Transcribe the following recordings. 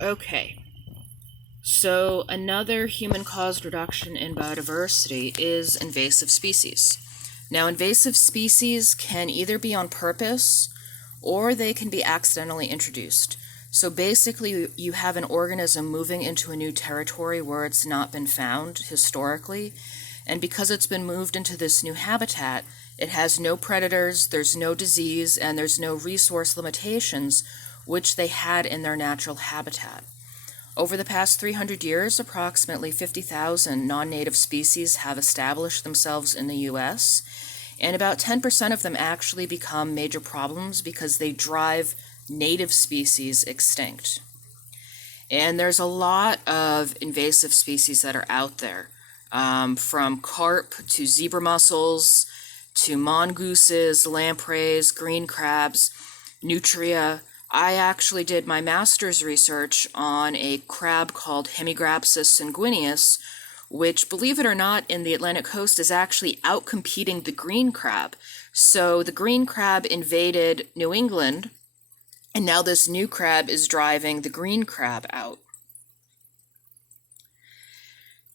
Okay, so another human-caused reduction in biodiversity is invasive species. Now, invasive species can either be on purpose or they can be accidentally introduced. So basically, you have an organism moving into a new territory where it's not been found historically, and because it's been moved into this new habitat, it has no predators, there's no disease, and there's no resource limitations which they had in their natural habitat. Over the past 300 years, approximately 50,000 non-native species have established themselves in the U.S., and about 10% of them actually become major problems because they drive native species extinct. And there's a lot of invasive species that are out there, from carp to zebra mussels to mongooses, lampreys, green crabs, nutria. I actually did my master's research on a crab called Hemigrapsis sanguineus, which, believe it or not, in the Atlantic coast is actually outcompeting the green crab. So the green crab invaded New England, and now this new crab is driving the green crab out.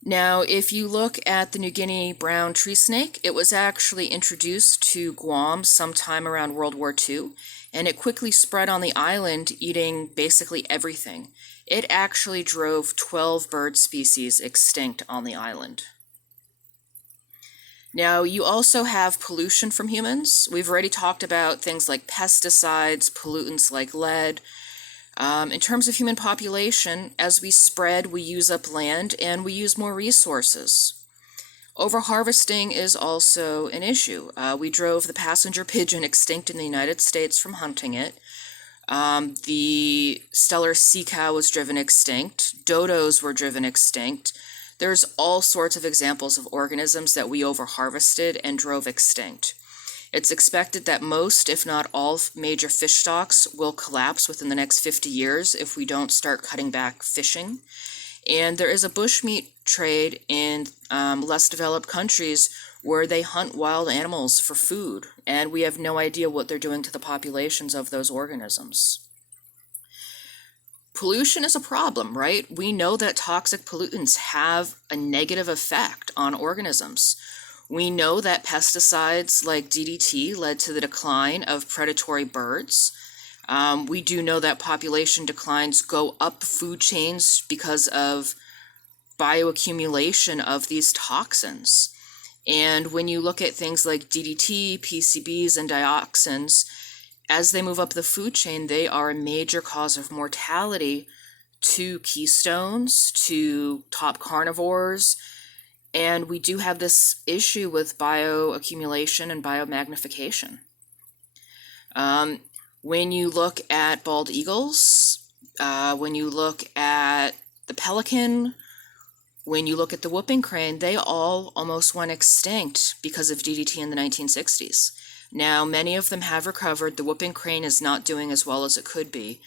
Now, if you look at the New Guinea brown tree snake, it was actually introduced to Guam sometime around World War II, and it quickly spread on the island, eating basically everything. It actually drove 12 bird species extinct on the island. Now, you also have pollution from humans. We've already talked about things like pesticides, pollutants like lead. In terms of human population, as we spread, we use up land and we use more resources. Overharvesting is also an issue. We drove the passenger pigeon extinct in the United States from hunting it. The stellar sea cow was driven extinct. Dodos were driven extinct. There's all sorts of examples of organisms that we overharvested and drove extinct. It's expected that most, if not all, major fish stocks will collapse within the next 50 years if we don't start cutting back fishing. And there is a bushmeat trade in less developed countries where they hunt wild animals for food, and we have no idea what they're doing to the populations of those organisms. Pollution is a problem, right? We know that toxic pollutants have a negative effect on organisms. We know that pesticides like DDT led to the decline of predatory birds. We do know that population declines go up food chains because of bioaccumulation of these toxins. And when you look at things like DDT, PCBs, and dioxins, as they move up the food chain, they are a major cause of mortality to keystones, to top carnivores. And we do have this issue with bioaccumulation and biomagnification. When you look at bald eagles, when you look at the pelican, when you look at the whooping crane, they all almost went extinct because of DDT in the 1960s. Now, many of them have recovered. The whooping crane is not doing as well as it could be.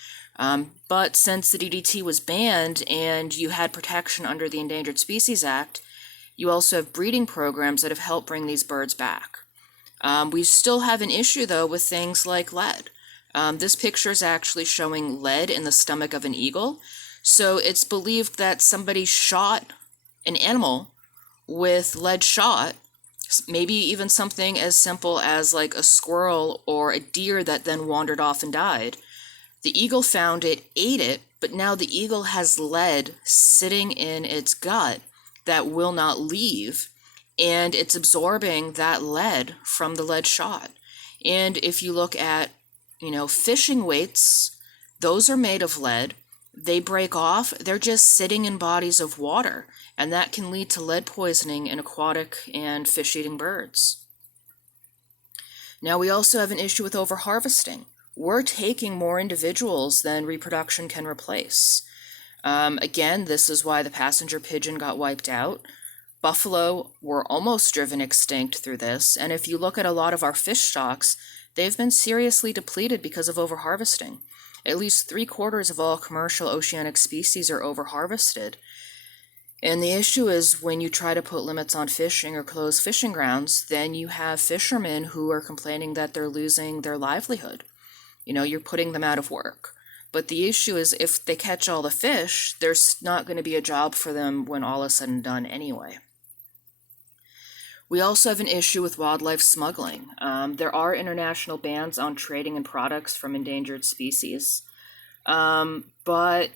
But since the DDT was banned and you had protection under the Endangered Species Act, you also have breeding programs that have helped bring these birds back. We still have an issue, though, with things like lead. This picture is actually showing lead in the stomach of an eagle. So it's believed that somebody shot an animal with lead shot, maybe even something as simple as like a squirrel or a deer that then wandered off and died. The eagle found it, ate it, but now the eagle has lead sitting in its gut that will not leave, and it's absorbing that lead from the lead shot. And if you look at, fishing weights, those are made of lead. They break off, they're just sitting in bodies of water, and that can lead to lead poisoning in aquatic and fish-eating birds. Now, we also have an issue with overharvesting. We're taking more individuals than reproduction can replace. Again, this is why the passenger pigeon got wiped out. Buffalo were almost driven extinct through this, and if you look at a lot of our fish stocks, they've been seriously depleted because of overharvesting. At least 3/4 of all commercial oceanic species are overharvested. And the issue is when you try to put limits on fishing or close fishing grounds, then you have fishermen who are complaining that they're losing their livelihood. You're putting them out of work. But the issue is if they catch all the fish, there's not going to be a job for them when all is said and done anyway. We also have an issue with wildlife smuggling. There are international bans on trading in products from endangered species, but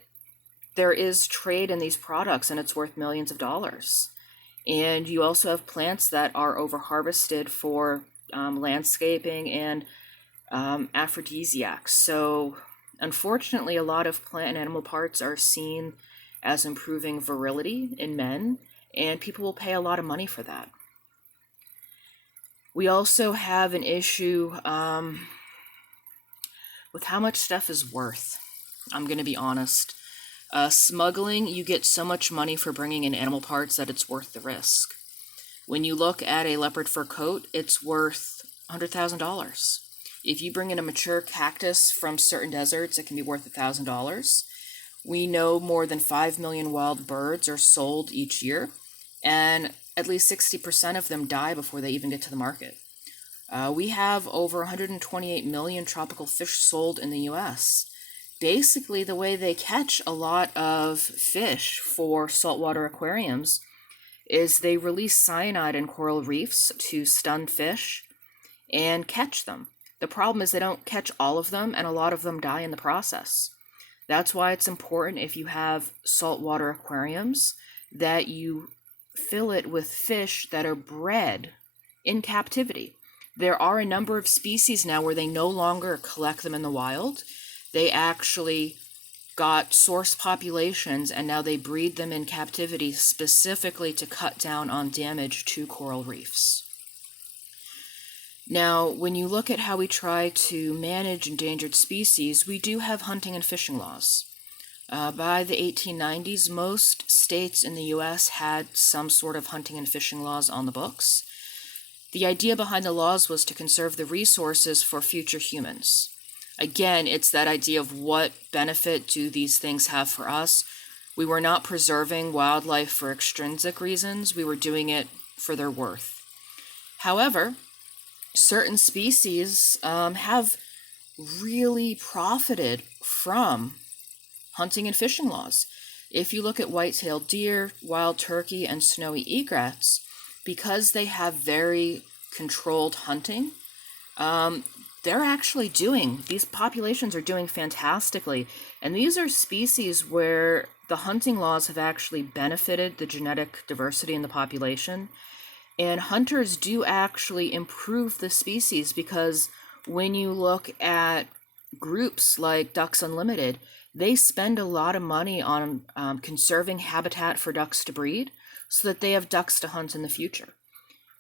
there is trade in these products and it's worth millions of dollars. And you also have plants that are over-harvested for landscaping and aphrodisiacs. So unfortunately, a lot of plant and animal parts are seen as improving virility in men, and people will pay a lot of money for that. We also have an issue with how much stuff is worth. I'm going to be honest. Smuggling, you get so much money for bringing in animal parts that it's worth the risk. When you look at a leopard fur coat, it's worth $100,000. If you bring in a mature cactus from certain deserts, it can be worth $1,000. We know more than 5 million wild birds are sold each year, and at least 60% of them die before they even get to the market. We have over 128 million tropical fish sold in the US. Basically, the way they catch a lot of fish for saltwater aquariums is they release cyanide in coral reefs to stun fish and catch them. The problem is they don't catch all of them, and a lot of them die in the process. That's why it's important, if you have saltwater aquariums, that you fill it with fish that are bred in captivity. There are a number of species now where they no longer collect them in the wild. They actually got source populations, and now they breed them in captivity specifically to cut down on damage to coral reefs. Now, when you look at how we try to manage endangered species, we do have hunting and fishing laws. By the 1890s, most states in the US had some sort of hunting and fishing laws on the books. The idea behind the laws was to conserve the resources for future humans. Again, it's that idea of what benefit do these things have for us. We were not preserving wildlife for extrinsic reasons. We were doing it for their worth. However, certain species have really profited from hunting and fishing laws. If you look at white-tailed deer, wild turkey, and snowy egrets, because they have very controlled hunting, these populations are doing fantastically. And these are species where the hunting laws have actually benefited the genetic diversity in the population. And hunters do actually improve the species, because when you look at groups like Ducks Unlimited, they spend a lot of money on conserving habitat for ducks to breed so that they have ducks to hunt in the future.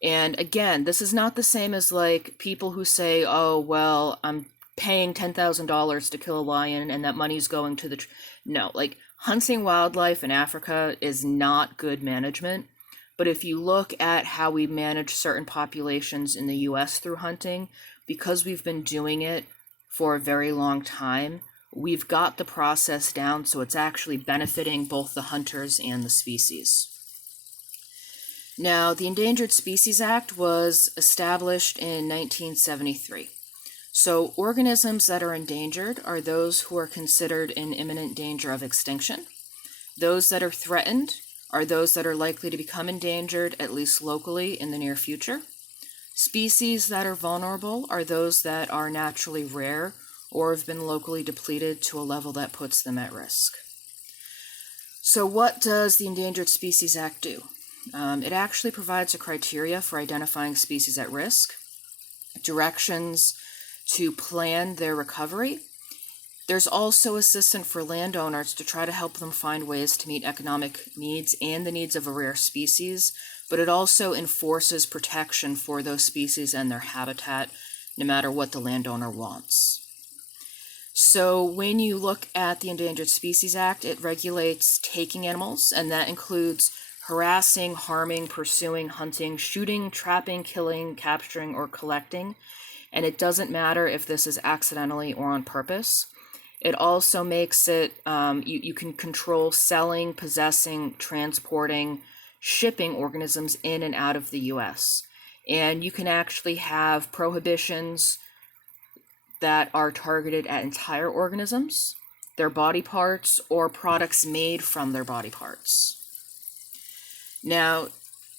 And again, this is not the same as like people who say, oh, well, I'm paying $10,000 to kill a lion and that money's going to the... No, like hunting wildlife in Africa is not good management. But if you look at how we manage certain populations in the US through hunting, because we've been doing it for a very long time, we've got the process down, so it's actually benefiting both the hunters and the species. Now, the Endangered Species Act was established in 1973. So organisms that are endangered are those who are considered in imminent danger of extinction. Those that are threatened are those that are likely to become endangered, at least locally, in the near future. Species that are vulnerable are those that are naturally rare or have been locally depleted to a level that puts them at risk. So what does the Endangered Species Act do? It actually provides a criteria for identifying species at risk, directions to plan their recovery. There's also assistance for landowners to try to help them find ways to meet economic needs and the needs of a rare species, but it also enforces protection for those species and their habitat, no matter what the landowner wants. So when you look at the Endangered Species Act, it regulates taking animals, and that includes harassing, harming, pursuing, hunting, shooting, trapping, killing, capturing, or collecting. And it doesn't matter if this is accidentally or on purpose. It also makes it, you can control selling, possessing, transporting, shipping organisms in and out of the US. And you can actually have prohibitions that are targeted at entire organisms. their body parts or products made from their body parts. Now,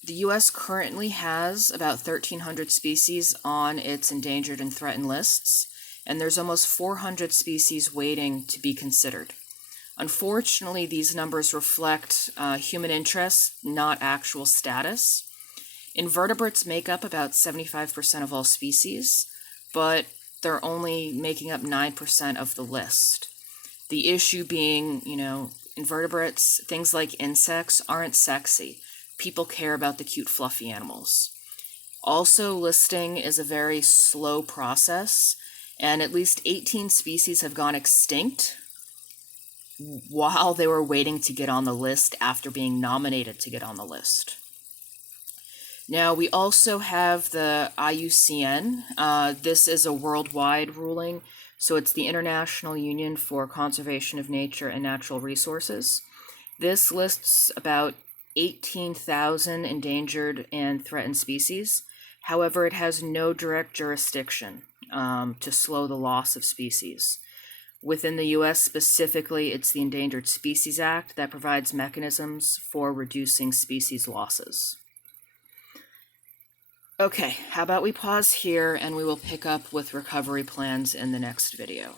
the U.S. currently has about 1,300 species on its endangered and threatened lists, and there's almost 400 species waiting to be considered. Unfortunately, these numbers reflect human interest, not actual status. Invertebrates make up about 75% of all species, but they're only making up 9% of the list. The issue being, invertebrates, things like insects, aren't sexy. People care about the cute, fluffy animals. Also, listing is a very slow process, and at least 18 species have gone extinct while they were waiting to get on the list after being nominated to get on the list. Now, we also have the IUCN. This is a worldwide ruling, so it's the International Union for Conservation of Nature and Natural Resources. This lists about 18,000 endangered and threatened species. However, it has no direct jurisdiction to slow the loss of species. Within the U.S. specifically, it's the Endangered Species Act that provides mechanisms for reducing species losses. Okay, how about we pause here and we will pick up with recovery plans in the next video.